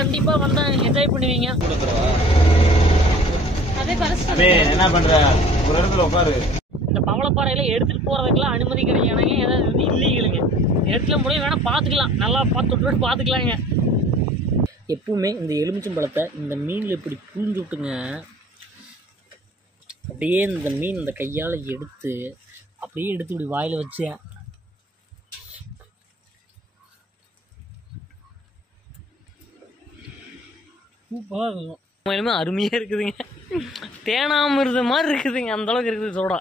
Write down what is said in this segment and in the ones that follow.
கண்டிப்பா வந்தா என்ஜாய் பண்ணுவீங்க. என்ன பண்ற ஒரு இடத்துல உட்காரு. இந்த பவளப்பாறையில எடுத்துட்டு போறதுக்கெல்லாம் அனுமதி கிடையாதுங்க. ஏதாவது இல்லீகலுங்க. எடுத்துல முடியும் வேணா பாத்துக்கலாம், நல்லா பார்த்து பாத்துக்கலாங்க. எப்பவுமே இந்த எலுமிச்சம்பழத்தை இந்த மீனில் இப்படி புழிஞ்சு விட்டுங்க, அப்படியே இந்த மீன் இந்த கையால் எடுத்து அப்படியே எடுத்து இப்படி வாயில் வச்சு சூப்பராக இருக்கும். உண்மையிலுமே அருமையாக இருக்குதுங்க. தேனாமிருது மாதிரி இருக்குதுங்க, அந்தளவுக்கு இருக்குது சோடா.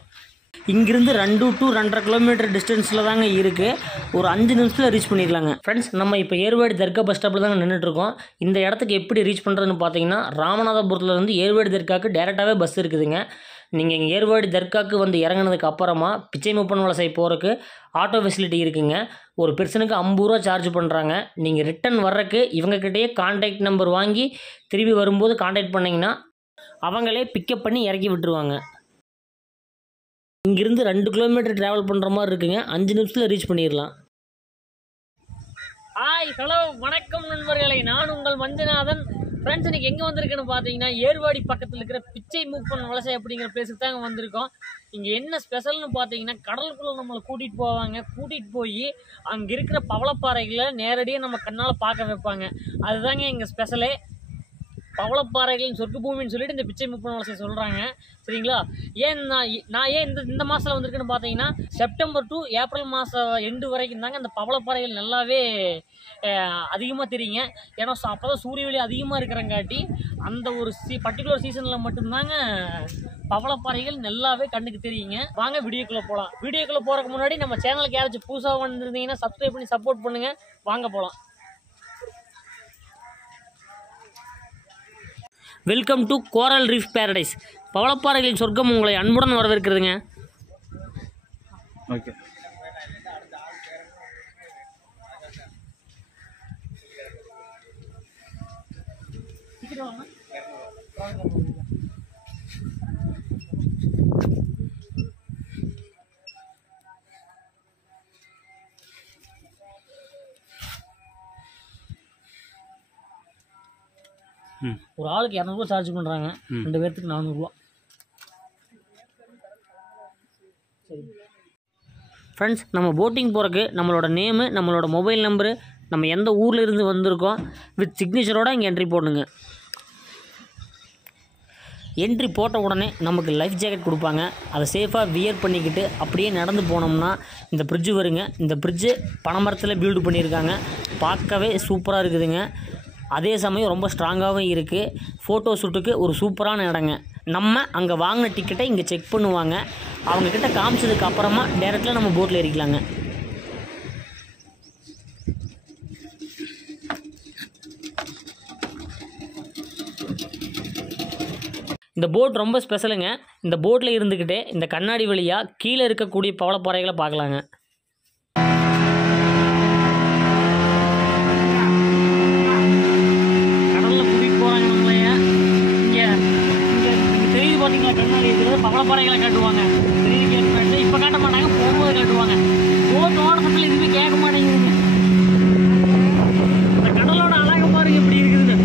இங்கிருந்து 2 to 2.5 கிலோமீட்டர் டிஸ்டன்ஸில் தாங்க இருக்குது. ஒரு 5 நிமிஷத்தில் ரீச் பண்ணிடலாங்க. ஃப்ரெண்ட்ஸ், நம்ம இப்போ ஏர்வாடி தர்கா பஸ் ஸ்டாப்பில் தாங்க நின்றுட்டுருக்கோம். இந்த இடத்துக்கு எப்படி ரீச் பண்ணுறதுன்னு பார்த்தீங்கன்னா, ராமநாதபுரத்துலேருந்து ஏர்வாடி தர்காவுக்கு டேரெக்டாகவே பஸ் இருக்குதுங்க. நீங்கள் இங்கே ஏர்வாடி தர்காவுக்கு வந்து இறங்கினதுக்கு அப்புறமா பிச்சை முப்பன் வலசை போகிறதுக்கு ஆட்டோ ஃபெசிலிட்டி இருக்குங்க. ஒரு பெர்சனுக்கு 50 ரூபா சார்ஜ் பண்ணுறாங்க. நீங்கள் ரிட்டன் வர்றதுக்கு இவங்கக்கிட்டேயே கான்டாக்ட் நம்பர் வாங்கி திரும்பி வரும்போது கான்டாக்ட் பண்ணிங்கன்னா அவங்களே பிக்கப் பண்ணி இறக்கி விட்டுருவாங்க. இங்கிருந்து 2 கிலோமீட்டர் ட்ராவல் பண்ணுற மாதிரி இருக்குங்க. 5 நிமிஷத்தில் ரீச் பண்ணிடலாம். ஹாய், ஹலோ, வணக்கம் நண்பர்களே. நான் உங்கள் மஞ்சுநாதன். ஃப்ரெண்ட்ஸ், இன்றைக்கி எங்கே வந்திருக்குன்னு பார்த்தீங்கன்னா, ஏர்வாடி பக்கத்தில் இருக்கிற பிச்சை மூப்பன் வலசை அப்படிங்கிற பிளேஸுக்கு தாங்க வந்திருக்கோம். இங்கே என்ன ஸ்பெஷல்னு பார்த்தீங்கன்னா, கடலுக்குள்ளே நம்மளை கூட்டிகிட்டு போவாங்க. கூட்டிகிட்டு போய் அங்கே இருக்கிற பவளப்பாறைகளை நேரடியாக நம்ம கண்ணால் பார்க்க வைப்பாங்க. அதுதாங்க எங்கள் ஸ்பெஷலே. பவளப்பாறைகளின் சொர்க்க பூமின்னு சொல்லிட்டு இந்த பிச்சை முப்பன் வலசை சொல்கிறாங்க. சரிங்களா? நான் ஏன் இந்த மாதத்தில் வந்திருக்குன்னு பார்த்தீங்கன்னா, செப்டம்பர் டு ஏப்ரல் மாதம் எண்டு வரைக்கும் தாங்க இந்த பவளப்பாறைகள் நல்லாவே அதிகமாக தெரியுங்க. ஏன்னா அப்போ தான் சூரிய ஒளி அதிகமாக இருக்கிறங்காட்டி அந்த ஒரு பர்டிகுலர் சீசனில் மட்டும்தாங்க பவளப்பாறைகள் நல்லாவே கண்ணுக்கு தெரியுங்க. வாங்க வீடியோக்குள்ளே போகலாம். வீடியோக்குள்ளே போகிறதுக்கு முன்னாடி நம்ம சேனலுக்கு யாராச்சும் புதுசாக வந்திருந்தீங்கன்னா சப்ஸ்கிரைப் பண்ணி சப்போர்ட் பண்ணுங்கள். வாங்க போகலாம். Welcome to coral reef paradise. பவளப்பாறைகளின் சொர்க்கம் உங்களை அன்புடன் வரவேற்கிறதுங்க. ஓகே. ஒரு ஆளுக்கு 200 ரூபா சார்ஜ் பண்ணுறாங்க. 2 பேர்த்துக்கு 400 ரூபா. சரி ஃப்ரெண்ட்ஸ், நம்ம போட்டிங் போகிறக்கு நம்மளோட நேமு, நம்மளோட மொபைல் நம்பரு, நம்ம எந்த ஊரில் இருந்து வந்திருக்கோம் வித் சிக்னேச்சரோடு இங்கே என்ட்ரி போடணுங்க. என்ட்ரி போட்ட உடனே நமக்கு லைஃப் ஜாக்கெட் கொடுப்பாங்க. அதை சேஃபாக வியர் பண்ணிக்கிட்டு அப்படியே நடந்து போனோம்னா இந்த பிரிட்ஜு வருங்க. இந்த பிரிட்ஜு பனைமரத்தில் பில்டு பண்ணியிருக்காங்க. பார்க்கவே சூப்பராக இருக்குதுங்க. அதே சமயம் ரொம்ப ஸ்ட்ராங்காகவும் இருக்குது. ஃபோட்டோ ஷூட்டுக்கு ஒரு சூப்பரான இடங்க. நம்ம அங்கே வாங்கின டிக்கெட்டை இங்கே செக் பண்ணுவாங்க. அவங்கக்கிட்ட காமிச்சதுக்கு அப்புறமா டேரெக்டாக நம்ம போட்டில் ஏறிக்கலாங்க. இந்த போட் ரொம்ப ஸ்பெஷலுங்க. இந்த போட்டில் இருந்துக்கிட்டே இந்த கண்ணாடி வழியாக கீழே இருக்கக்கூடிய பவளப்பாறைகளை பார்க்கலாங்க. பார்த்தீங்களா, கண்ணாடி இருக்கிறது பவளப்பாறைகளை காட்டுவாங்க. இப்போ காட்ட மாட்டாங்க, போகும்போது காட்டுவாங்க. போட் ஓடுறதுல எதுவுமே கேட்க மாட்டேங்குதுங்க. இந்த கடலோட அழகு பாருங்க எப்படி இருக்குது.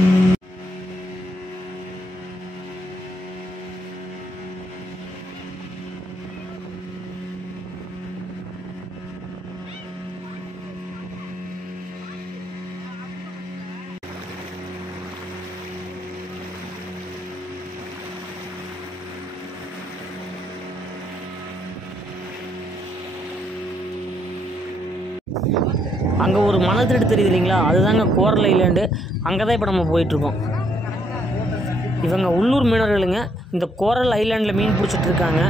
அங்கே ஒரு மணத்திட்டு தெரியுது இல்லைங்களா, அதுதாங்க கோரல் ஐலாண்டு. அங்கே தான் இப்போ நம்ம போயிட்டுருக்கோம். இவங்க உள்ளூர் மீனவர்களுங்க. இந்த கோரல் ஐலாண்டில் மீன் பிடிச்சிட்டு இருக்காங்க.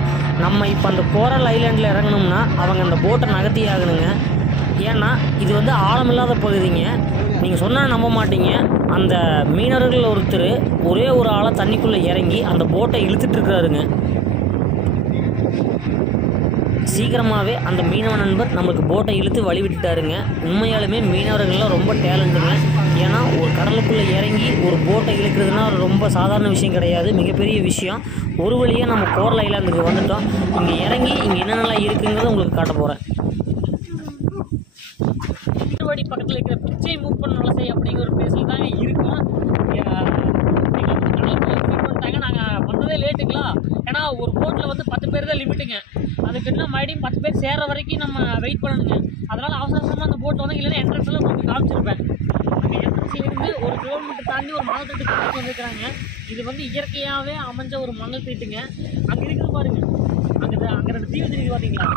நம்ம இப்போ அந்த கோரல் ஐலாண்டில் இறங்கணும்னா அவங்க அந்த போட்டை நகர்த்தி ஆகணுங்க. ஏன்னா இது வந்து ஆழமில்லாத பகுதிங்க. நீங்கள் சொன்னால் நம்ப மாட்டீங்க. அந்த மீனவர்கள் ஒருத்தர் ஒரே ஒரு ஆளை தண்ணிக்குள்ளே இறங்கி அந்த போட்டை இழுத்துட்ருக்கிறாருங்க. சீக்கிரமாகவே அந்த மீனவ நண்பர் நம்மளுக்கு போட்டை இழுத்து வழி விட்டுட்டாருங்க. உண்மையாலுமே மீனவர்கள்லாம் ரொம்ப டேலண்ட்டுங்க. ஏன்னா ஒரு கடலுக்குள்ளே இறங்கி ஒரு போட்டை இழுக்கிறதுனா ரொம்ப சாதாரண விஷயம் கிடையாது, மிகப்பெரிய விஷயம். ஒரு வழியாக நம்ம கோரல் ஐலாண்டுக்கு வந்துட்டோம். இங்கே இறங்கி இங்கே என்னென்னலாம் இருக்குங்கிறத உங்களுக்கு காட்ட போகிறேன். ஏர்வாடி பக்கத்தில் இருக்கிற பிச்சை மூப்பன் வலசை அப்படிங்கிற ஒரு பிளேஸில் தாங்க இருக்கோம். எங்களை வந்து கடலுக்குள்ள ஃபீட் பண்ணிட்டாங்க. நாங்கள் வந்ததே லேட்டுங்களா, ஏன்னா ஒரு போட்டில் வந்து 10 பேர் தான் லிமிட்டுங்க. அதுக்கு இன்னும் மறுபடியும் 10 பேர் சேர்ற வரைக்கும் நம்ம வெயிட் பண்ணணுங்க. அதனால் அவசரமாக அந்த போட் வந்து இல்லைன்னா என்ட்ரன்ஸில் உங்களுக்கு காமிச்சிருப்பேன். அங்கே என்ட்ரன்ஸ்லேருந்து 1 கிலோமீட்டர் தாண்டி ஒரு மணல் திட்டு கொண்டு வந்துருக்குறாங்க. இது வந்து இயற்கையாகவே அமைஞ்ச ஒரு மணல் திட்டுங்க. அங்கே இருக்குது பாருங்க, அங்கே 2 தீவு தெரியுது பார்த்தீங்களா,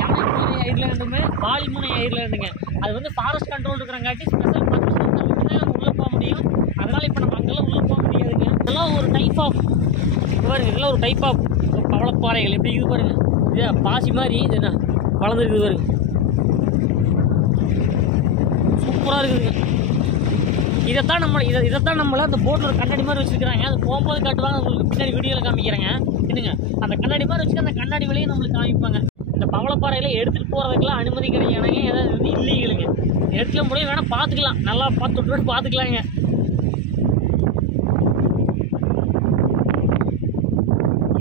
யானைமுனை ஐர்லாண்டுமே வாலிமுனை ஐர்லாண்டுங்க. அது வந்து ஃபாரஸ்ட் கண்ட்ரோல் இருக்கிறங்காட்டி ஸ்பெஷல் பர்மிஷன் தான் நம்ம உள்ளே போக முடியும். அதனால் இப்போ நம்ம அங்கெல்லாம் உள்ளே போக முடியாதுங்க. இதெல்லாம் ஒரு டைப் ஆஃப் பாருங்க, இதெல்லாம் ஒரு டைப் ஆஃப் பவளப்பாறைகள். எப்படி இது பாருங்க, இது பாசி மாதிரி இது என்ன வளர்ந்துருக்குது பாருங்க, சூப்பராக இருக்குதுங்க. இதைத்தான் நம்மளை அந்த போட்டில் ஒரு கண்ணாடி மாதிரி வச்சுருக்கிறாங்க. அது போகும்போது காட்டுவாங்க, உங்களுக்கு பின்னாடி வீடியோவில் காமிக்கிறேங்க. என்னங்க அந்த கண்ணாடி மாதிரி வச்சுக்க அந்த கண்ணாடி வழியே நம்மளுக்கு காமிப்பாங்க. இந்த பவளப்பாறையில் எடுத்துகிட்டு போகிறதுக்கெல்லாம் அனுமதி கிடையாதுங்க, ஏதாவது வந்து இல்லீகலுங்க. எடுத்துக்க முடியும், வேணால் பார்த்துக்கலாம், நல்லா பார்த்துட்டு பார்த்துக்கலாங்க.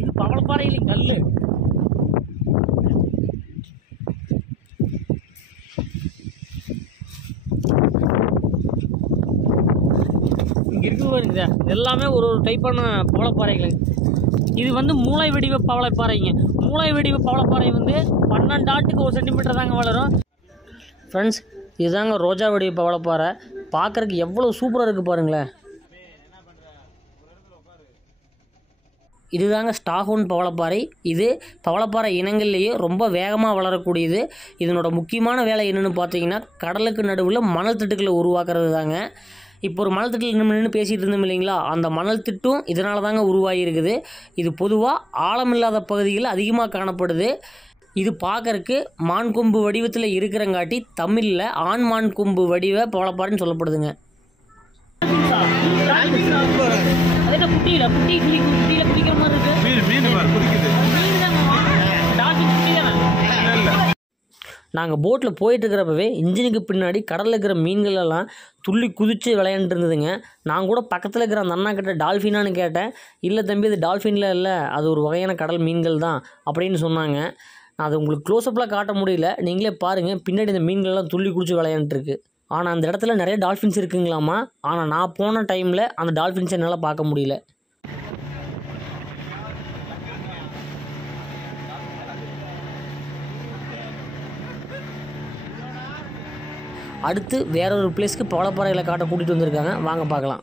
இது பவளப்பாறையில் கல். இங்கே இருக்குது பாருங்க, எல்லாமே ஒரு டைப்பான பவளப்பாறைகள். இது வந்து மூளை வடிவ பவளப்பாறைங்க. மூளை வடிவ பவளப்பாறை வந்து 12 ஆட்டுக்கு 1 சென்டிமீட்டர் தாங்க வளரும். ஃப்ரெண்ட்ஸ், இதுதாங்க ரோஜா வடிவ பவளப்பாறை. பார்க்குறதுக்கு எவ்வளோ சூப்பராக இருக்குது பாருங்களேன். இதுதாங்க ஸ்டாக்ஹோர்ன் பவளப்பாறை. இது பவளப்பாறை இனங்கள்லேயே ரொம்ப வேகமாக வளரக்கூடியது. இதனோட முக்கியமான வேலை என்னென்னு பார்த்தீங்கன்னா, கடலுக்கு நடுவில் மணல் திட்டுக்களை உருவாக்குறது தாங்க. இப்போ ஒரு மணல் திட்டில் நின்று பேசிகிட்டு இருந்தோம் இல்லைங்களா, அந்த மணல் திட்டும் இதனால தாங்க உருவாகியிருக்குது. இது பொதுவாக ஆழமில்லாத பகுதிகளில் அதிகமாக காணப்படுது. இது பார்க்கறக்கு மான் கொம்பு வடிவத்தில் இருக்கிறங்காட்டி தமிழில் ஆண் மான் கொம்பு வடிவ பவளப்பாறைன்னு சொல்லப்படுதுங்க. நாங்கள் போட்டில் போயிட்டுருக்கிறப்பவே இன்ஜினுக்கு பின்னாடி கடலில் இருக்கிற மீன்கள் எல்லாம் துள்ளி குதித்து விளையாண்டு இருந்ததுங்க. நான் கூட பக்கத்தில் இருக்கிற அந்த அண்ணா கிட்ட டால்ஃபினான்னு கேட்டேன். இல்லை தம்பி, அது டால்ஃபினில் இல்லை, அது ஒரு வகையான கடல் மீன்கள் தான் அப்படின்னு சொன்னாங்க. நான் அது உங்களுக்கு க்ளோஸ்அப்பில் காட்ட முடியல, நீங்களே பாருங்கள். பின்னாடி இந்த மீன்கள்லாம் துள்ளி குதித்து விளையாண்டுருக்கு. ஆனால் அந்த இடத்துல நிறைய டால்ஃபின்ஸ் இருக்குங்களாமா. ஆனால் நான் போன டைமில் அந்த டால்ஃபின்ஸை என்னால் பார்க்க முடியல. அடுத்து வேற ஒரு பிளேஸ்க்கு பவளப்பாறைகளை காட்ட கூட்டிகிட்டு வந்திருக்காங்க, வாங்க பார்க்கலாம்.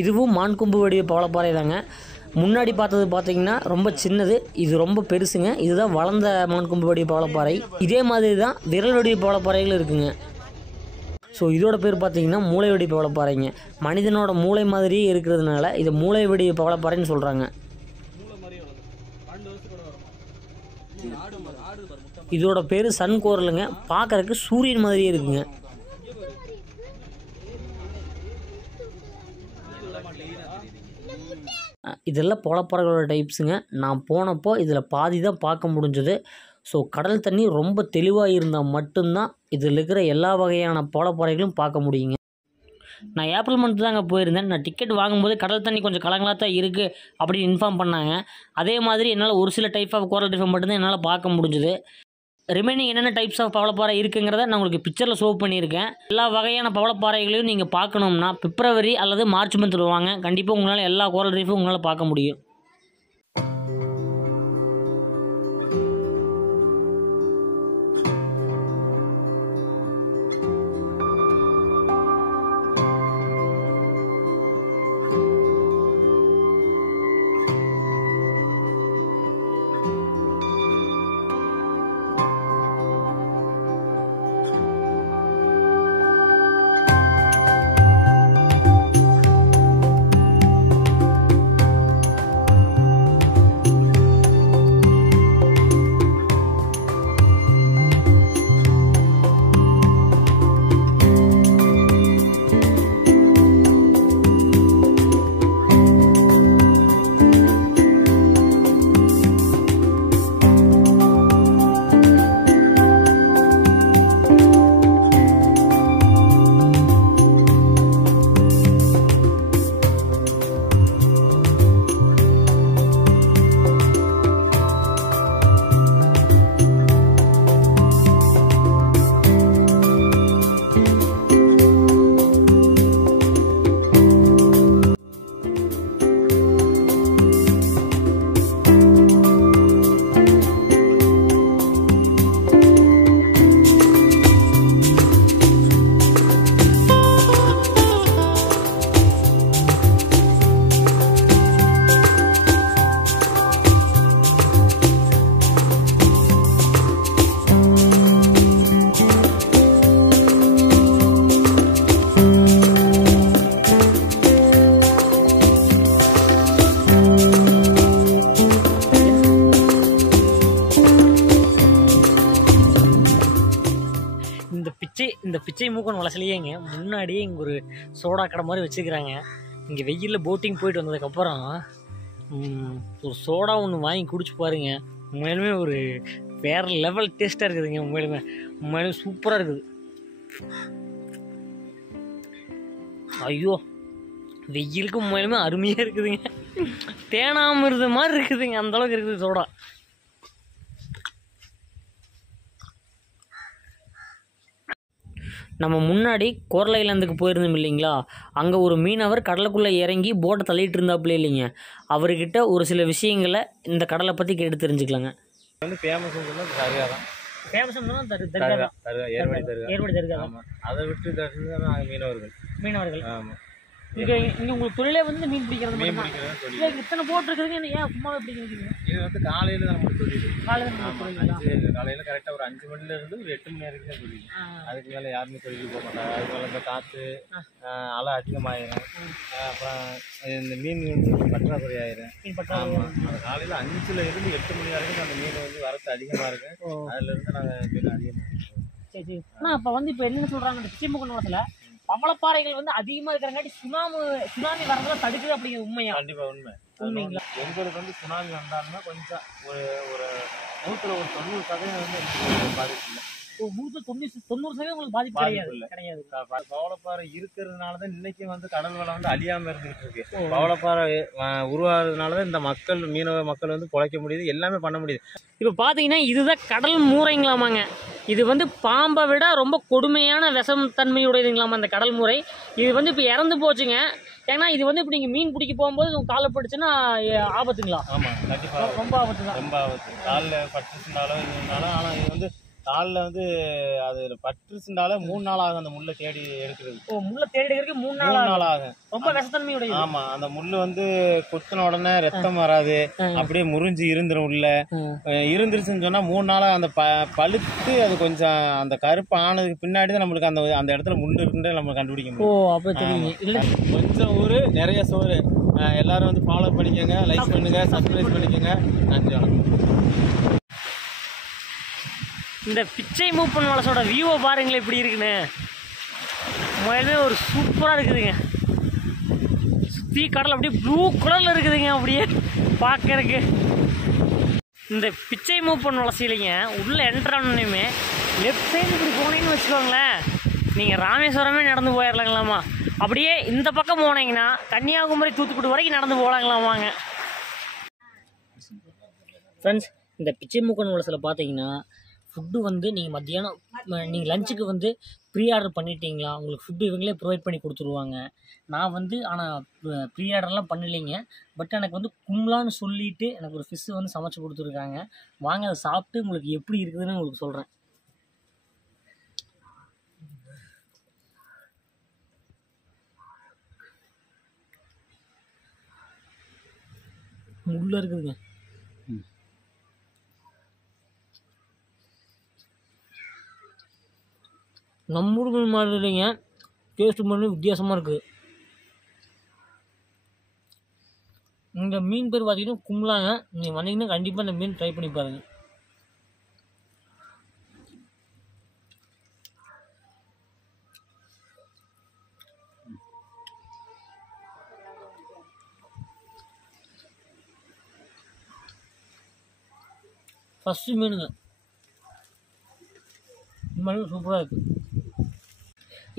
இதுவும் மான்கொம்பு வடிவ பவளப்பாறை தாங்க. முன்னாடி பார்த்தது பார்த்தீங்கன்னா ரொம்ப சின்னது, இது ரொம்ப பெருசுங்க. இதுதான் வளர்ந்த மான்கொம்பு வடிவ பவளப்பாறை. இதே மாதிரி தான் விரல் வடிவ பவளப்பாறைகள் இருக்குங்க. ஸோ இதோட பேர் பார்த்தீங்கன்னா மூளை வடிவ பவளப்பாறைங்க. மனிதனோட மூளை மாதிரியே இருக்கிறதுனால இது மூளை வடிவ பவளப்பாறைன்னு சொல்கிறாங்க. இதோட பேர் சன் கோரலுங்க. பார்க்குறதுக்கு சூரியன் மாதிரியே இருக்குங்க. இதெல்லாம் பவளப்பாறைகளோட டைப்ஸுங்க. நான் போனப்போ இதில் பாதி தான் பார்க்க முடிஞ்சது. ஸோ கடல் தண்ணி ரொம்ப தெளிவாக இருந்தால் மட்டும்தான் இதில் இருக்கிற எல்லா வகையான பவளப்பாறைகளும் பார்க்க முடியுங்க. நான் ஏப்ரல் மந்த் தாங்க போயிருந்தேன். நான் டிக்கெட் வாங்கும்போது கடல் தண்ணி கொஞ்சம் கலங்களாக தான் இருக்குது அப்படின்னு இன்ஃபார்ம் பண்ணாங்க. அதே மாதிரி என்னால் ஒரு சில டைப் ஆஃப் கோரல் ரீஃபை மட்டும்தான் என்னால் பார்க்க முடிஞ்சுது. ரிமைனிங் என்னென்ன டைப்ஸ் ஆஃப் பவளப்பாறை இருக்குங்கிறத நான் உங்களுக்கு பிக்சரில் ஷோ பண்ணியிருக்கேன். எல்லா வகையான பவளப்பாறைகளையும் நீங்கள் பார்க்கணும்னா பிப்ரவரி அல்லது மார்ச் மந்தில் வாங்க. கண்டிப்பாக உங்களால் எல்லா கோரல் ரீஃபும் உங்களால் பார்க்க முடியும். இந்த பிச்சை மூக்கன் வலசலையேங்க முன்னாடியே இங்கே ஒரு சோடா கடை மாதிரி வச்சுக்கிறாங்க. இங்கே வெயிலில் போட்டிங் போயிட்டு வந்ததுக்கப்புறம் ஒரு சோடா ஒன்று வாங்கி குடிச்சு பாருங்க. உண்மையிலுமே ஒரு வேறு லெவல் டேஸ்ட்டாக இருக்குதுங்க. உண்மையிலுமே சூப்பராக இருக்குது. ஐயோ வெயிலுக்கு உண்மையிலுமே அருமையாக இருக்குதுங்க. தேனாமிருத மாதிரி இருக்குதுங்க, அந்தளவுக்கு இருக்குது சோடா. நம்ம முன்னாடி கோரள ஐலாந்துக்கு போயிருந்தோம் இல்லைங்களா, அங்கே ஒரு மீனவர் கடலுக்குள்ளே இறங்கி போட்டை தள்ளிட்டு இருந்தாப்புல இல்லைங்க. அவர்கிட்ட ஒரு சில விஷயங்களை இந்த கடலை பற்றி கேட்டு தெரிஞ்சுக்கலாங்க. அதை விட்டு மீனவர்கள் இங்கே உங்களுக்கு தொழிலே வந்து மீன் பிடிக்கிறது. மீன் பிடிக்கிறது இத்தனை போட் இருக்குதுங்க, ஏன் சும்மாவே பிடிக்கிறீங்க? இது வந்து காலையில் தான் நம்ம தொழில். காலையில் கரெக்டாக ஒரு 5 மணிலேருந்து ஒரு 8 மணி வரைக்கும் தான் தொழில். அதுக்கு மேலே யாருமே தொழிலுக்கு போக மாட்டாங்க. அதுக்கு மேலே இந்த காற்று அலை அதிகமாகிடும். அப்புறம் இந்த மீன் வந்து பற்றாக்குறை ஆயிரும். ஆமாம், அந்த காலையில் 5லேருந்து 8 மணி வரைக்கும் அந்த மீன் வந்து வரத்து அதிகமாக இருக்கு. அதுலேருந்து நாங்கள் மீன் அதிகமாக. சரி. ஆனால் இப்போ வந்து இப்போ என்னென்னு சொல்கிறாங்க, இந்த பிச்சைமுக்கன் வளத்தில் பவளப்பாறைகள் வந்து அதிகமாக இருக்கிறங்காட்டி சுனாமி வரதெல்லாம் தடுக்குது அப்படிங்கிற உண்மையா? கண்டிப்பாக உண்மை. உண்மைங்களா? எங்களுக்கு வந்து சுனாமி வந்தாலுமே கொஞ்சம் ஒரு 100% வந்து பாதிப்பு இல்லை. 90% உங்களுக்கு பாதிப்பு கிடையாது. பவளப்பாறை இருக்கிறதுனாலதான் இன்னைக்கு வந்து கடல் வளம் வந்து அழியாம இருந்துகிட்டு இருக்கு. பவளப்பாறை உருவாகிறதுனாலதான் இந்த மீனவ மக்கள் வந்து பொழைக்க முடியுது, எல்லாமே பண்ண முடியுது. இப்போ பார்த்தீங்கன்னா இதுதான் கடல் மூரைங்களாமாங்க. இது வந்து பாம்பை விட ரொம்ப கொடுமையான விஷம் தன்மையுடையதுங்களாமா இந்த கடல் மூரை. இது வந்து இப்போ இறந்து போச்சுங்க. ஏன்னா இது வந்து இப்போ நீங்கள் மீன் பிடிக்க போகும்போது காலை பட்டுச்சுன்னா ஆபத்துங்களா? ஆமாம், கண்டிப்பாக ரொம்ப ஆபத்து தான். ரொம்ப ஆபத்து. காலில் பட்டுச்சுனாலும் இருந்தாலும், ஆனால் இது வந்து காலில் வந்து அது பட்டுச்சுனாலும் 3 நாள் ஆகும் அந்த முள்ளை தேடி எடுக்கிறது. முள்ளை தேடி எடுக்கிறதுக்கு 3 நாள் ஆகும். ரொம்ப விஷத்தன்மையுடைய. ஆமா, அந்த முள்ளு வந்து குத்தின உடனே ரத்தம் வராது, அப்படியே முறிஞ்சு இருந்துரும். உள்ள இருந்துருச்சுன்னு சொன்னா 3 நாளா அந்த பழுத்து அது கொஞ்சம் அந்த கருப்பு ஆனதுக்கு பின்னாடி தான் நம்மளுக்கு அந்த இடத்துல முள்ளு இருக்குன்னு நம்ம கண்டுபிடிக்க முடியும். கொஞ்சம் ஊரு நிறைய சோறு. எல்லாரும் வந்து ஃபாலோ பண்ணிக்கோங்க, லைக் பண்ணுங்க, சப்ஸ்கிரைப் பண்ணிக்கோங்க. நன்றி, வணக்கம். இந்த பிச்சை மூப்பன் வலசோட வியூவை பாருங்களேன் எப்படி இருக்குன்னு. முதல்ல ஒரு சூப்பராக இருக்குதுங்க. சுற்றி கடல் அப்படியே ப்ளூ கலரில் இருக்குதுங்க அப்படியே பார்க்கறதுக்கு. இந்த பிச்சை மூப்பன் வலசையிலைங்க உள்ளே என்ட்ரானுமே லெஃப்ட் சைடு இப்படி போனீங்கன்னு வச்சுக்கோங்களேன், நீங்கள் ராமேஸ்வரமே நடந்து போயிடலாங்களாமா. அப்படியே இந்த பக்கம் போனீங்கன்னா கன்னியாகுமரி தூத்துக்குடி வரைக்கும் நடந்து போகலாங்களாமாங்க. ஃப்ரெண்ட்ஸ், இந்த பிச்சை மூக்கன் வலசையில் பார்த்தீங்கன்னா ஃபுட்டு வந்து நீங்கள் மத்தியானம் நீங்கள் லஞ்சுக்கு வந்து ப்ரீ ஆர்டர் பண்ணிட்டீங்களா, உங்களுக்கு ஃபுட்டு இவங்களே ப்ரொவைட் பண்ணி கொடுத்துருவாங்க. நான் வந்து ஆனால் ப்ரீ ஆர்டர்லாம் பண்ணலைங்க. பட் எனக்கு வந்து கும்லான்னு சொல்லிவிட்டு எனக்கு ஒரு ஃபிஷ்ஷு வந்து சமைச்சு கொடுத்துருக்காங்க. வாங்க அதை சாப்பிட்டு உங்களுக்கு எப்படி இருக்குதுன்னு உங்களுக்கு சொல்கிறேன். முள்ள இருக்குதுங்க. நம்ம ஊர் மீன் மாதிரி இல்லைங்க, டேஸ்ட்டு பண்ணி வித்தியாசமாக இருக்குது. இந்த மீன் பேர் பார்த்தீங்கன்னா கும்லாங்க. நீங்கள் வந்தீங்கன்னா கண்டிப்பாக இந்த மீன் ட்ரை பண்ணி பாருங்கள். ஃபஸ்ட்டு மீனுங்க இந்த சூப்பராக இருக்குது.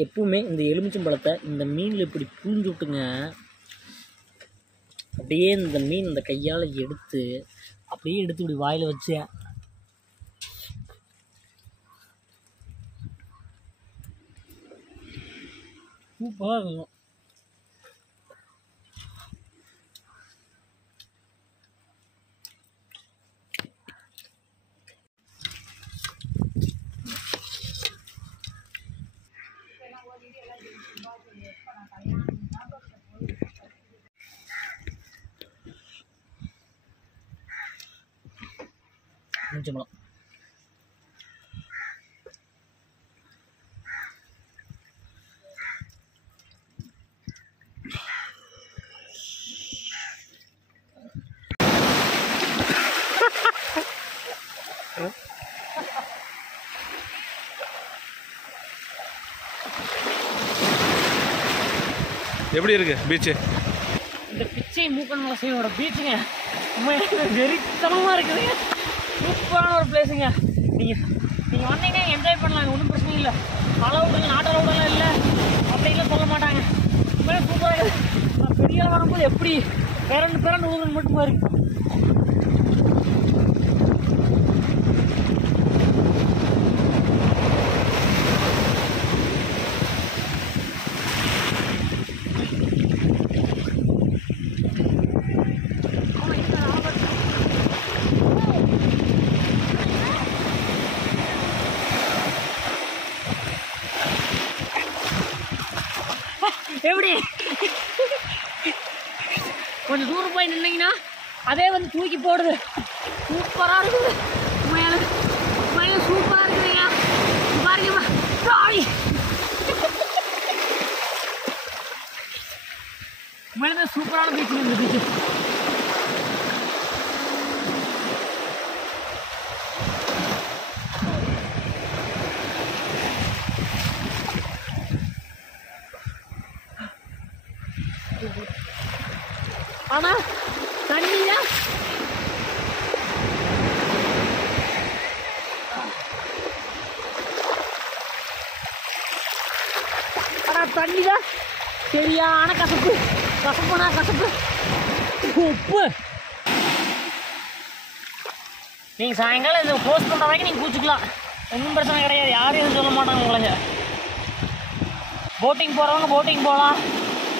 எப்பவுமே இந்த எலுமிச்சம்பழத்தை இந்த மீனில் இப்படி புழிஞ்சு விட்டுங்க, அப்படியே இந்த மீன் இந்த கையால் எடுத்து இப்படி வாயில் வச்சு சூப்பராக இருக்கும். எலுமிச்சம்பழம் எப்படி இருக்கு பீச்சு? இந்த பிச்சை மூக்கன் வலசையோட பீச்சுங்க வெறித்தனமாக இருக்குதுங்க. சூப்பரான ஒரு பிளேஸுங்க. நீங்கள் வந்தீங்கன்னா என்ஜாய் பண்ணலாங்க, ஒன்றும் பிரச்சனை இல்லை. அளவுகள் நாட்டு அளவுடெல்லாம் இல்லை அப்படின்லாம் சொல்ல மாட்டாங்க. உண்மையிலே சூப்பராக இருக்குது. பெரிய வரும்போது எப்படி பேரண்டு ஊருன்னு மட்டும் பாருங்க. எப்படி கொஞ்சம் தூரம் போய் நின்னீங்கன்னா அதே வந்து தூக்கி போடுது. சூப்பராக இருக்குது. உண்மையில சூப்பராக இருக்குதுங்க. பாருங்கம்மா சாரி. உண்மையில சூப்பரான பீச் இந்த பீச்சு. ஆனா தண்ணியா தண்ணிதான் சரியான கசப்பு. கசப்புனா கசப்பு, உப்பு. நீங்கள் சாயங்காலம் இதை போஸ்ட் பண்ணுற வரைக்கும் நீங்கள் குளிச்சுக்கலாம், ஒன்றும் பிரச்சனை கிடையாது. யாரும் எதுவும் சொல்ல மாட்டாங்க உங்களுக்கு. போட்டிங் போகிறவங்க போட்டிங் போகலாம்.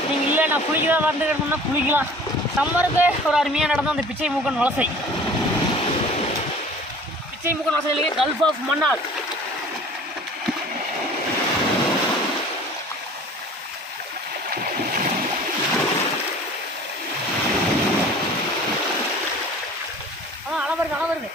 நீங்கள் இல்லை நான் குளிக்கிறதா வந்துக்கிட்டோம்னா குளிக்கலாம். சம்மருக்கு ஒரு அருமையாக நடந்த அந்த பிச்சை மூக்கன் வலசை. பிச்சை மூக்கன் வலசையிலேயே கல்ஃப் ஆஃப் மன்னார். அளவு வருது.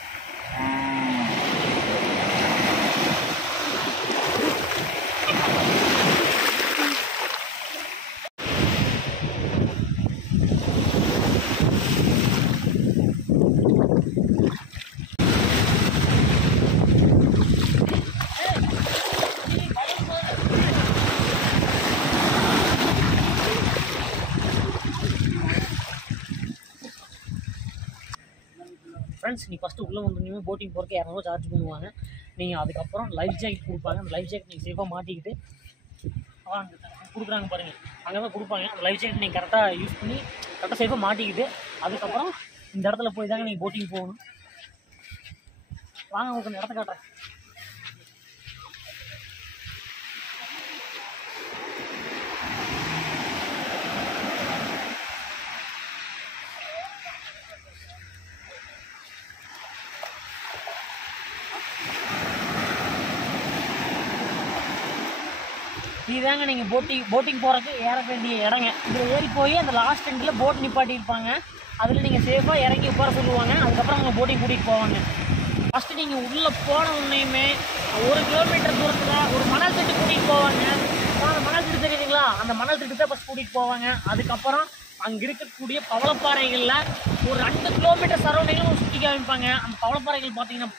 ஃப்ரெண்ட்ஸ், நீ ஃபஸ்ட்டு உள்ளே வந்துருந்தீங்க போட்டிங் போகிறதுக்கு 200 சார்ஜ் பண்ணுவாங்க. நீங்கள் அதுக்கப்புறம் லைஃப் ஜாக்கெட் கொடுப்பாங்க. அந்த லைஃப் ஜாக்கெட் நீங்கள் சேஃபாக மாட்டிக்கிட்டு அங்கே கொடுக்குறாங்க பாருங்கள், அங்கே தான் கொடுப்பாங்க. அந்த லைஃப் ஜாக்கெட் நீங்கள் கரெக்டாக யூஸ் பண்ணி கரெக்டாக சேஃபாக மாட்டிக்கிட்டு அதுக்கப்புறம் இந்த இடத்துல போய் தாங்க நீங்கள் போட்டிங் போகணும். வாங்க உங்களுக்கு இடத்த காட்டுறேன். இதுதாங்க நீங்கள் போட்டிங் போகிறதுக்கு ஏற வேண்டிய இடங்க. இதில் ஏறி போய் அந்த லாஸ்ட் எண்டில் போட் நிப்பாட்டியிருப்பாங்க. அதில் நீங்கள் சேஃபாக இறங்கி உட்கார சொல்லுவாங்க. அதுக்கப்புறம் அவங்க போட்டிங் கூட்டிகிட்டு போவாங்க. ஃபஸ்ட்டு நீங்கள் உள்ளே போன உடனேயுமே 1 கிலோமீட்டர் தூரத்தில் ஒரு மணல் திட்டு கூட்டிகிட்டு போவாங்க. அந்த மணல் திட்டு தெரியுதுங்களா, அந்த மணல் திட்டு தான் ஃபஸ்ட் கூட்டிகிட்டு போவாங்க. அதுக்கப்புறம் அங்கே இருக்கக்கூடிய பவளப்பாறைகளில் ஒரு 2 கிலோமீட்டர் சரௌண்டிங்கில் சுற்றி காமிப்பாங்க. அந்த பவளப்பாறைகள் பார்த்தீங்கன்னா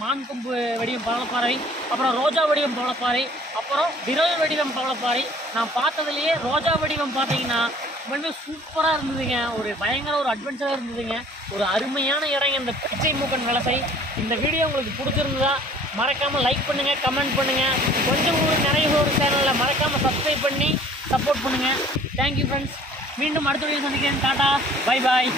மான் கொம்பு வடிவம் பவளப்பாறை, அப்புறம் ரோஜா வடிவம் பவளப்பாறை, அப்புறம் விரல் வடிவம் பவளப்பாறை. நான் பார்த்ததுலேயே ரோஜா வடிவம் பார்த்தீங்கன்னா உண்மையுமே சூப்பராக இருந்ததுங்க. ஒரு பயங்கர ஒரு அட்வென்ச்சராக இருந்ததுங்க. ஒரு அருமையான இடங்க இந்த பிச்சை மூக்கன் வலசை. இந்த வீடியோ உங்களுக்கு பிடிச்சிருந்ததா மறக்காமல் லைக் பண்ணுங்கள், கமெண்ட் பண்ணுங்கள். கொஞ்சம் ஊர் நிறைய ஒரு சேனலில் மறக்காமல் சப்ஸ்கிரைப் பண்ணி சப்போர்ட் பண்ணுங்கள். Thank you friends. மீண்டும் அடுத்த வீடியோ சந்திக்கிறேன். Tata, bye bye.